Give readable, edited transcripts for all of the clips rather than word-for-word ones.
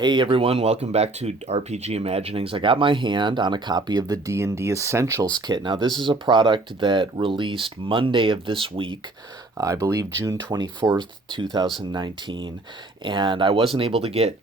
Hey everyone, welcome back to RPG Imaginings. I got my hand on a copy of the D&D Essentials kit. Now, this is a product that released Monday of this week, I believe June 24th, 2019, and I wasn't able to get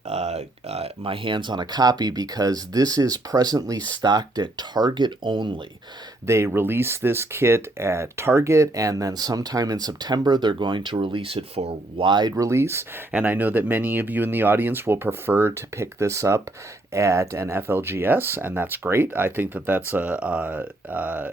my hands on a copy because this is presently stocked at Target only. They released this kit at Target, and then sometime in September they're going to release it for wide release, and I know that many of you in the audience will prefer to pick this up at an FLGS, and that's great. I think that that's a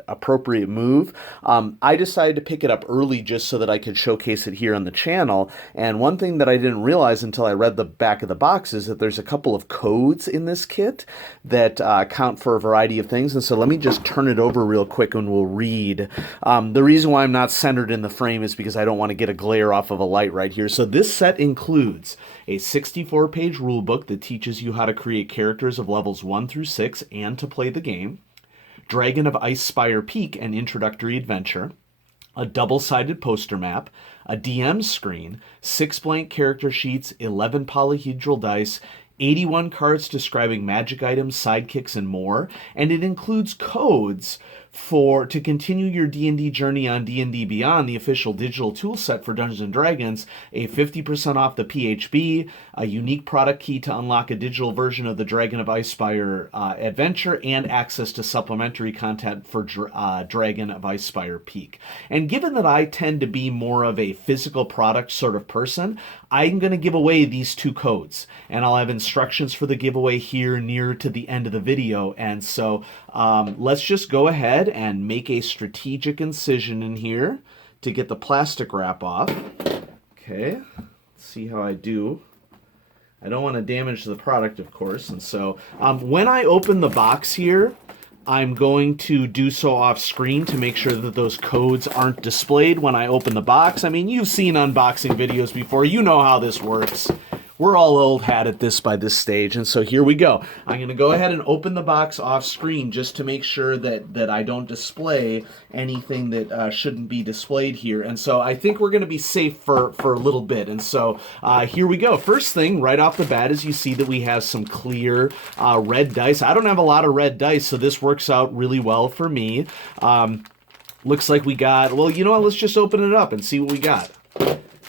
appropriate move. I decided to pick it up early just so that I could showcase it here on the channel. And one thing that I didn't realize until I read the back of the box is that there's a couple of codes in this kit that count for a variety of things. And so let me just turn it over real quick and we'll read. The reason why I'm not centered in the frame is because I don't want to get a glare off of a light right here. So this set includes a 64-page rulebook that teaches you how to create characters of levels 1 through 6 and to play the game, Dragon of Ice Spire Peak, an introductory adventure, a double-sided poster map, a DM screen, 6 blank character sheets, 11 polyhedral dice, 81 cards describing magic items, sidekicks, and more, and it includes codes to continue your D&D journey on D&D Beyond, the official digital tool set for Dungeons & Dragons, a 50% off the PHB, a unique product key to unlock a digital version of the Dragon of Icespire adventure, and access to supplementary content for Dragon of Icespire Peak. And given that I tend to be more of a physical product sort of person, I'm going to give away these 2 codes, and I'll have instructions for the giveaway here near to the end of the video. And so let's just go ahead and make a strategic incision in here to get the plastic wrap off. Okay, let's see how I do. I don't want to damage the product, of course, and so when I open the box here, I'm going to do so off screen to make sure that those codes aren't displayed when I open the box. I mean, you've seen unboxing videos before. You know how this works. We're all old hat at this by this stage, and so here we go. I'm going to go ahead and open the box off screen just to make sure that I don't display anything that shouldn't be displayed here. And so I think we're going to be safe for a little bit. And so here we go. First thing right off the bat is you see that we have some clear red dice. I don't have a lot of red dice, so this works out really well for me. Looks like we got, well, you know what? Let's just open it up and see what we got.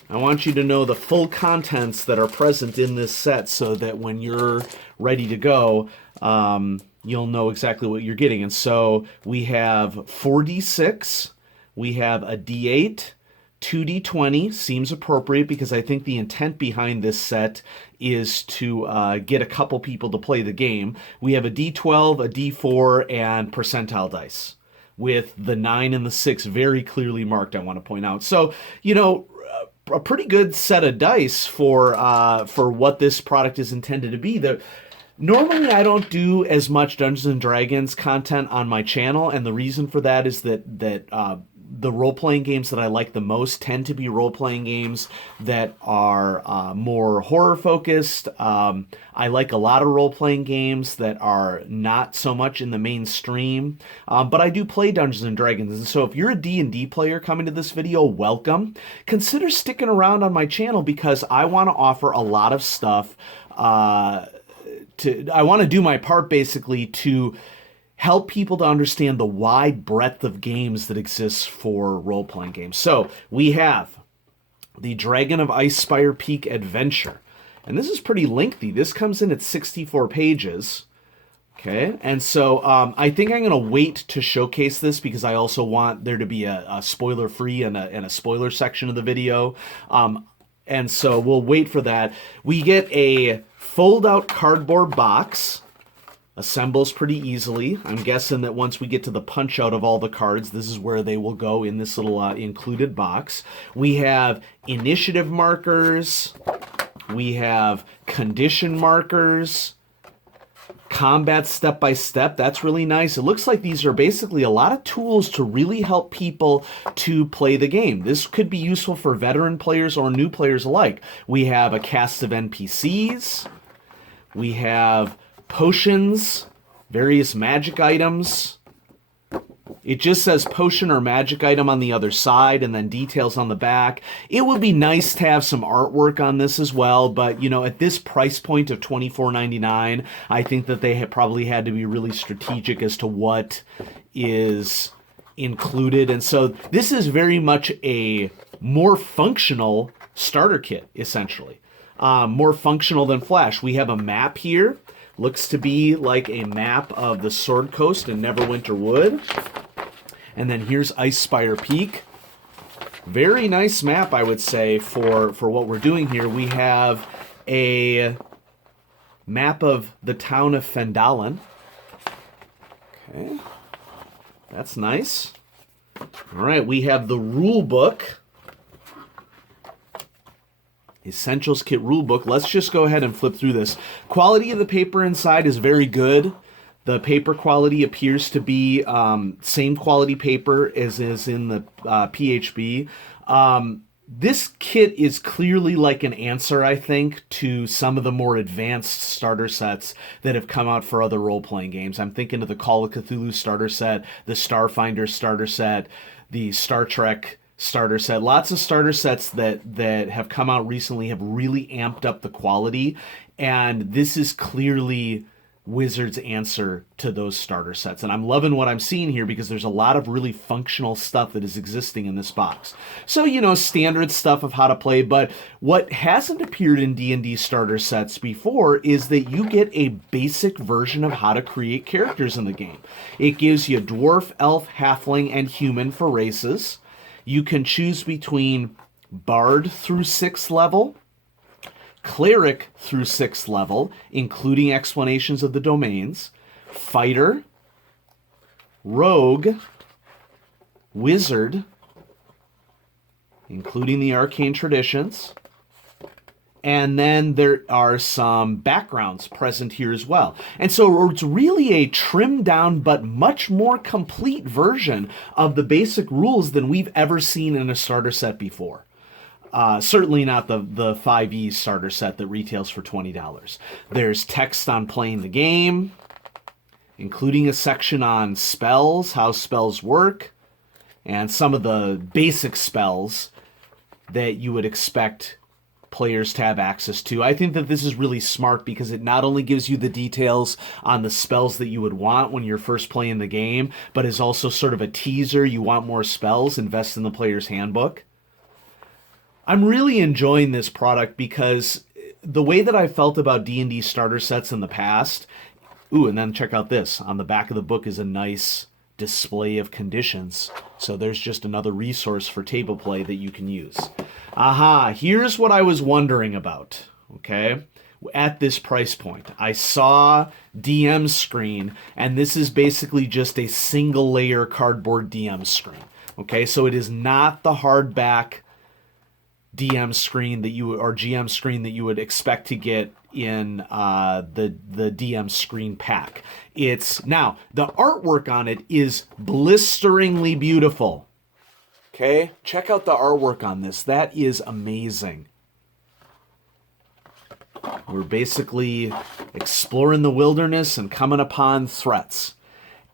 I want you to know the full contents that are present in this set so that when you're ready to go, you'll know exactly what you're getting. And so we have 4d6, we have a d8, 2d20, seems appropriate because I think the intent behind this set is to get a couple people to play the game. We have a d12, a d4, and percentile dice with the 9 and the 6 very clearly marked, I want to point out. So, you know, a pretty good set of dice for what this product is intended to be. Normally, I don't do as much Dungeons & Dragons content on my channel, and the reason for that is that the role-playing games that I like the most tend to be role-playing games that are more horror-focused. I like a lot of role-playing games that are not so much in the mainstream, but I do play Dungeons & Dragons, and so if you're a D&D player coming to this video, welcome. Consider sticking around on my channel because I want to offer a lot of stuff. I want to do my part, basically, to help people to understand the wide breadth of games that exists for role-playing games. So we have the Dragon of Icespire Peak Adventure. And this is pretty lengthy. This comes in at 64 pages. Okay, and so I think I'm going to wait to showcase this because I also want there to be a spoiler-free and a spoiler section of the video. And so we'll wait for that. We get a fold-out cardboard box. Assembles pretty easily. I'm guessing that once we get to the punch out of all the cards, this is where they will go in this little included box. We have initiative markers. We have condition markers. Combat step-by-step. That's really nice. It looks like these are basically a lot of tools to really help people to play the game. This could be useful for veteran players or new players alike. We have a cast of NPCs. We have potions, various magic items, It just says potion or magic item on the other side and then details on the back. It would be nice to have some artwork on this as well, but at this price point of $24.99, I think that they probably had to be really strategic as to what is included. And so this is very much a more functional starter kit, essentially. More functional than Flash. We have a map here. Looks to be like a map of the Sword Coast and Neverwinter Wood. And then here's Icespire Peak. Very nice map, I would say, for what we're doing here. We have a map of the town of Fendalen. Okay. That's nice. All right, we have the rule book. Essentials Kit rulebook. Let's just go ahead and flip through this. Quality of the paper inside is very good. The paper quality appears to be same quality paper as is in the PHB. This kit is clearly like an answer, I think, to some of the more advanced starter sets that have come out for other role-playing games. I'm thinking of the Call of Cthulhu starter set, the Starfinder starter set, the Star Trek starter set. Lots of starter sets that have come out recently have really amped up the quality, and this is clearly Wizards' answer to those starter sets. And I'm loving what I'm seeing here because there's a lot of really functional stuff that is existing in this box. So, standard stuff of how to play, but what hasn't appeared in D&D starter sets before is that you get a basic version of how to create characters in the game. It gives you dwarf, elf, halfling, and human for races. You can choose between Bard through 6th level, Cleric through 6th level, including explanations of the domains, Fighter, Rogue, Wizard, including the arcane traditions, and then there are some backgrounds present here as well. And so it's really a trimmed down but much more complete version of the basic rules than we've ever seen in a starter set before. Certainly not the 5e starter set that retails for $20. There's text on playing the game, including a section on spells, how spells work, and some of the basic spells that you would expect players to have access to. I think that this is really smart because it not only gives you the details on the spells that you would want when you're first playing the game, but is also sort of a teaser. You want more spells, invest in the player's handbook. I'm really enjoying this product because the way that I felt about D&D starter sets in the past, and then check out this. On the back of the book is a nice display of conditions. So there's just another resource for table play that you can use. Here's what I was wondering about, okay? At this price point, I saw DM screen, and this is basically just a single layer cardboard DM screen, okay? So it is not the hardback DM screen that GM screen that you would expect to get in the DM screen pack. Now the artwork on it is blisteringly beautiful. Okay, check out the artwork on this. That is amazing. We're basically exploring the wilderness and coming upon threats.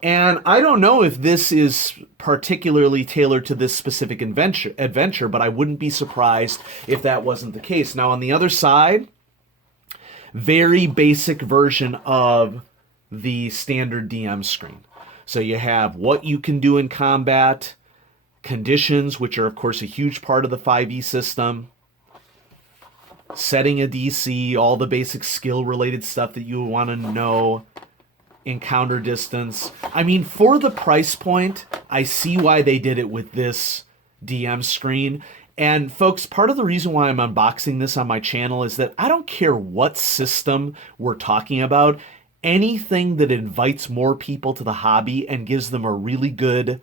And I don't know if this is particularly tailored to this specific adventure, but I wouldn't be surprised if that wasn't the case. Now, on the other side, very basic version of the standard DM screen. So you have what you can do in combat, conditions, which are, of course, a huge part of the 5e system, setting a DC, all the basic skill-related stuff that you want to know, encounter distance. I mean, for the price point, I see why they did it with this DM screen. And folks, part of the reason why I'm unboxing this on my channel is that I don't care what system we're talking about. Anything that invites more people to the hobby and gives them a really good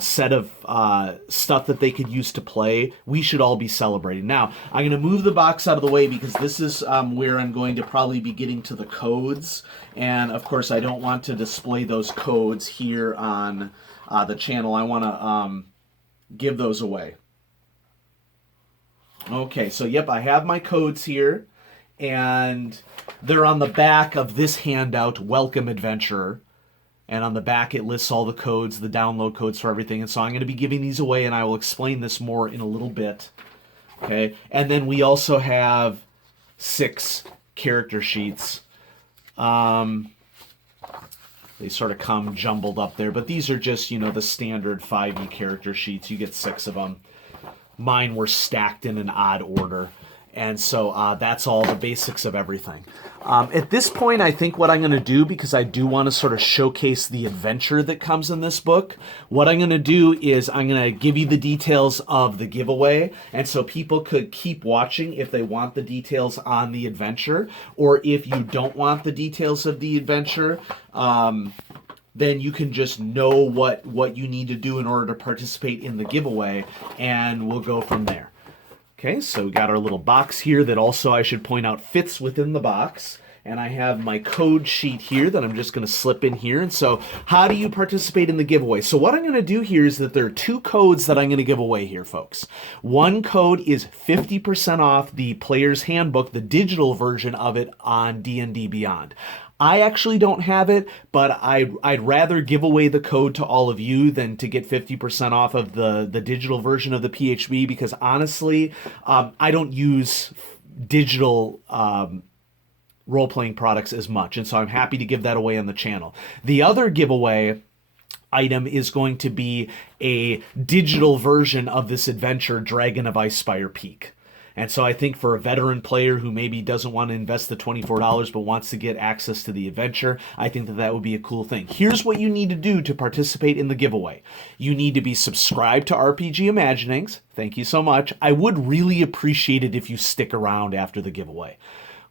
set of stuff that they could use to play, we should all be celebrating. Now, I'm going to move the box out of the way because this is where I'm going to probably be getting to the codes. And, of course, I don't want to display those codes here on the channel. I want to give those away. Okay, so, yep, I have my codes here. And they're on the back of this handout, Welcome Adventurer. And on the back, it lists all the codes, the download codes for everything. And so I'm going to be giving these away, and I will explain this more in a little bit. Okay. And then we also have 6 character sheets. They sort of come jumbled up there, but these are just, the standard 5e character sheets. You get 6 of them. Mine were stacked in an odd order. And so that's all the basics of everything. At this point, I think what I'm going to do, because I do want to sort of showcase the adventure that comes in this book, what I'm going to do is I'm going to give you the details of the giveaway. And so people could keep watching if they want the details on the adventure, or if you don't want the details of the adventure, then you can just know what you need to do in order to participate in the giveaway, and we'll go from there. Okay, so we got our little box here that also, I should point out, fits within the box. And I have my code sheet here that I'm just going to slip in here. And so how do you participate in the giveaway? So what I'm going to do here is that there are 2 codes that I'm going to give away here, folks. One code is 50% off the Player's Handbook, the digital version of it on D&D Beyond. I actually don't have it, but I'd rather give away the code to all of you than to get 50% off of the digital version of the PHB, because honestly, I don't use digital role-playing products as much, and so I'm happy to give that away on the channel. The other giveaway item is going to be a digital version of this adventure, Dragon of Icespire Peak. And so I think for a veteran player who maybe doesn't want to invest the $24 but wants to get access to the adventure, I think that would be a cool thing. Here's what you need to do to participate in the giveaway. You need to be subscribed to RPG Imaginings. Thank you so much. I would really appreciate it if you stick around after the giveaway.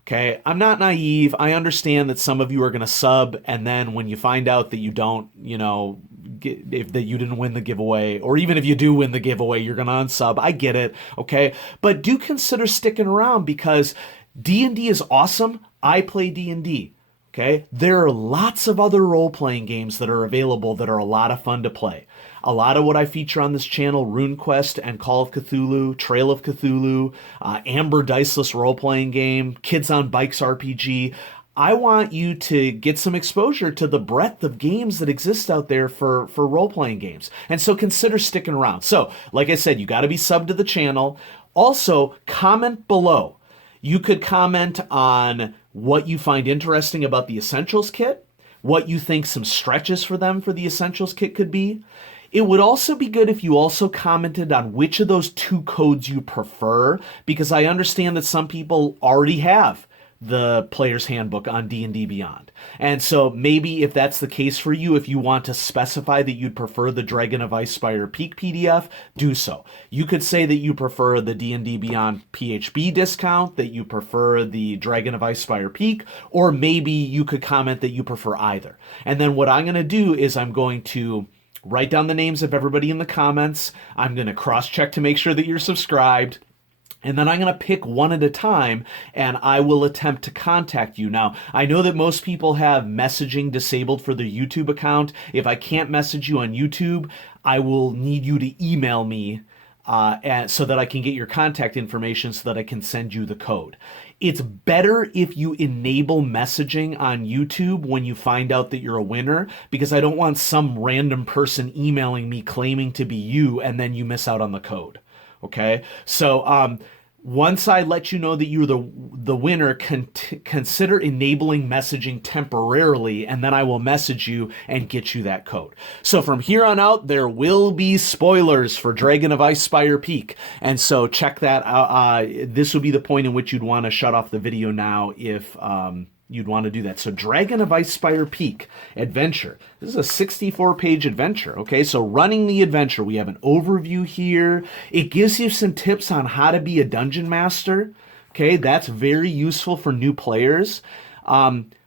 Okay, I'm not naive. I understand that some of you are going to sub, and then when you find out that you don't, that you didn't win the giveaway, or even if you do win the giveaway, you're going to unsub. I get it, okay? But do consider sticking around, because D&D is awesome. I play D&D, okay? There are lots of other role-playing games that are available that are a lot of fun to play. A lot of what I feature on this channel, RuneQuest and Call of Cthulhu, Trail of Cthulhu, Amber Diceless role-playing game, Kids on Bikes RPG. I want you to get some exposure to the breadth of games that exist out there for role-playing games. And so consider sticking around. So, like I said, you got to be subbed to the channel. Also, comment below. You could comment on what you find interesting about the Essentials Kit, what you think some stretches for them for the Essentials Kit could be. It would also be good if you also commented on which of those 2 codes you prefer, because I understand that some people already have the Player's Handbook on D&D Beyond. And so maybe if that's the case for you, if you want to specify that you'd prefer the Dragon of Icespire Peak PDF, do so. You could say that you prefer the D&D Beyond PHB discount, that you prefer the Dragon of Icespire Peak, or maybe you could comment that you prefer either. And then what I'm going to do is I'm going to write down the names of everybody in the comments. I'm going to cross-check to make sure that you're subscribed. And then I'm going to pick one at a time, and I will attempt to contact you. Now, I know that most people have messaging disabled for their YouTube account. If I can't message you on YouTube, I will need you to email me so that I can get your contact information so that I can send you the code. It's better if you enable messaging on YouTube when you find out that you're a winner, because I don't want some random person emailing me claiming to be you and then you miss out on the code. Okay? So once I let you know that you're the winner, consider enabling messaging temporarily, and then I will message you and get you that code. So from here on out, there will be spoilers for Dragon of Icespire Peak, and so check that out. This would be the point in which you'd want to shut off the video now if you'd want to do that. So Dragon of Icespire Peak Adventure. This is a 64-page adventure, okay? So running the adventure, we have an overview here. It gives you some tips on how to be a dungeon master, okay? That's very useful for new players.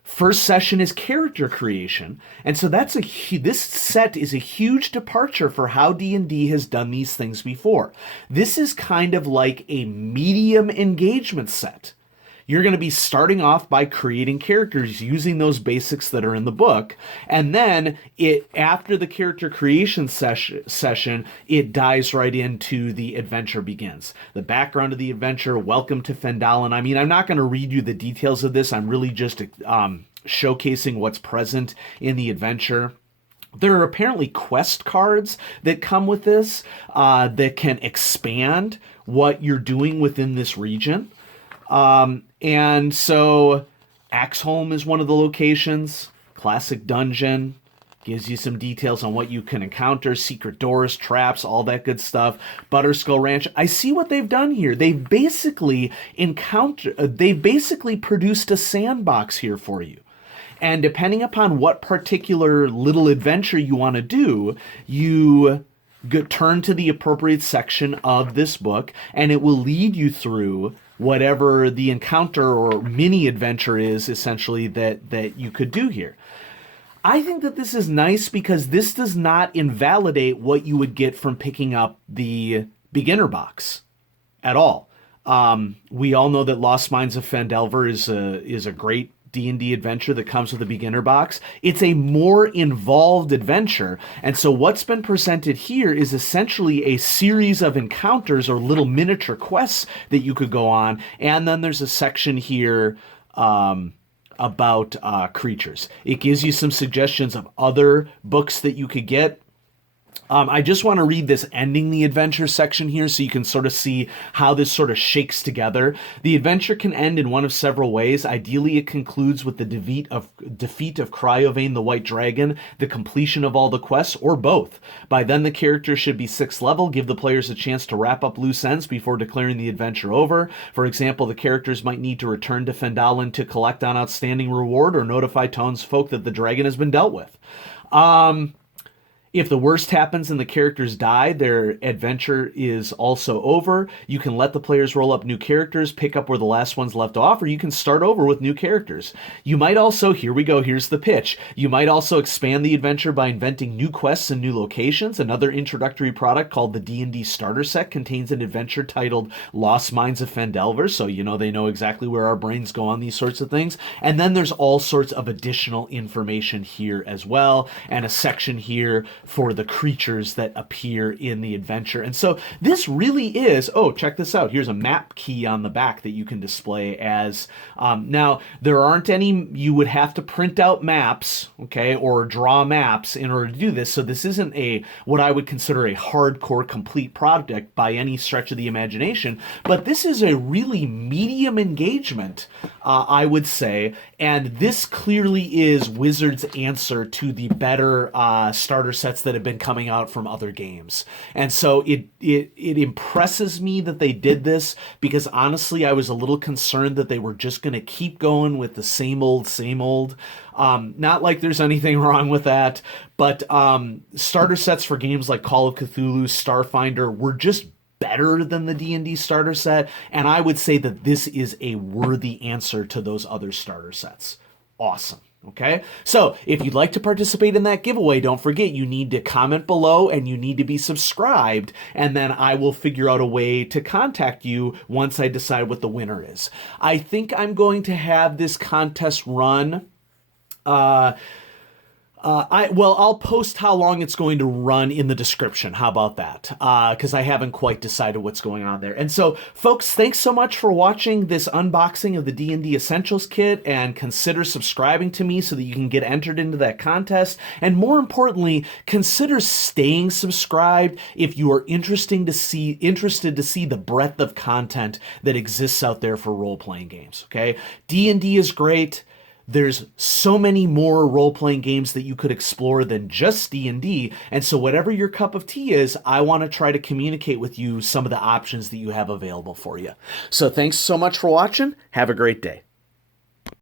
First session is character creation, and so this set is a huge departure for how D&D has done these things before. This is kind of like a medium engagement set. You're going to be starting off by creating characters using those basics that are in the book. And then after the character creation session, it dives right into the adventure begins. The background of the adventure, welcome to Fendalen. I mean, I'm not going to read you the details of this. I'm really just showcasing what's present in the adventure. There are apparently quest cards that come with this that can expand what you're doing within this region. And so Axholm is one of the locations. Classic dungeon. Gives you some details on what you can encounter, secret doors, traps, all that good stuff. Butterskull Ranch. I see what they've done here. They've basically produced a sandbox here for you. And depending upon what particular little adventure you want to do, you turn to the appropriate section of this book, and it will lead you through whatever the encounter or mini adventure is, essentially, that you could do here. I think that this is nice because this does not invalidate what you would get from picking up the beginner box at all. We all know that Lost Mines of Phandelver is a great D&D adventure that comes with a beginner box. It's a more involved adventure, and so what's been presented here is essentially a series of encounters or little miniature quests that you could go on, and then there's a section here about creatures. It gives you some suggestions of other books that you could get. I just want to read this ending the adventure section here so you can sort of see how this sort of shakes together. The adventure can end in one of several ways. Ideally, it concludes with the defeat of Cryovane the White Dragon, the completion of all the quests, or both. By then, the character should be 6th level, give the players a chance to wrap up loose ends before declaring the adventure over. For example, the characters might need to return to Fendalin to collect an outstanding reward or notify townsfolk that the dragon has been dealt with. If the worst happens and the characters die, their adventure is also over. You can let the players roll up new characters, pick up where the last ones left off, or you can start over with new characters. You might also, here's the pitch, you might also expand the adventure by inventing new quests and new locations. Another introductory product called the D&D Starter Set contains an adventure titled Lost Mines of Phandelver, so they know exactly where our brains go on these sorts of things. And then there's all sorts of additional information here as well, and a section here for the creatures that appear in the adventure. And so this really is, check this out. Here's a map key on the back that you can display as, now there aren't any, you would have to print out maps, okay, or draw maps in order to do this. So this isn't what I would consider a hardcore complete project by any stretch of the imagination, but this is a really medium engagement, I would say. And this clearly is Wizards' answer to the better starter sets that have been coming out from other games. And so it impresses me that they did this, because honestly, I was a little concerned that they were just going to keep going with the same old. Not like there's anything wrong with that, but starter sets for games like Call of Cthulhu, Starfinder were just better than the D&D starter set, and I would say that this is a worthy answer to those other starter sets. Awesome. Okay, so if you'd like to participate in that giveaway, don't forget you need to comment below and you need to be subscribed, and then I will figure out a way to contact you once I decide what the winner is. I think I'm going to have this contest run. I'll post how long it's going to run in the description. How about that? Because I haven't quite decided what's going on there. And so, folks, thanks so much for watching this unboxing of the D&D Essentials Kit, and consider subscribing to me so that you can get entered into that contest. And more importantly, consider staying subscribed if you are interested to see the breadth of content that exists out there for role-playing games. Okay, D&D is great. There's so many more role-playing games that you could explore than just D&D, and so whatever your cup of tea is, I want to try to communicate with you some of the options that you have available for you. So thanks so much for watching. Have a great day.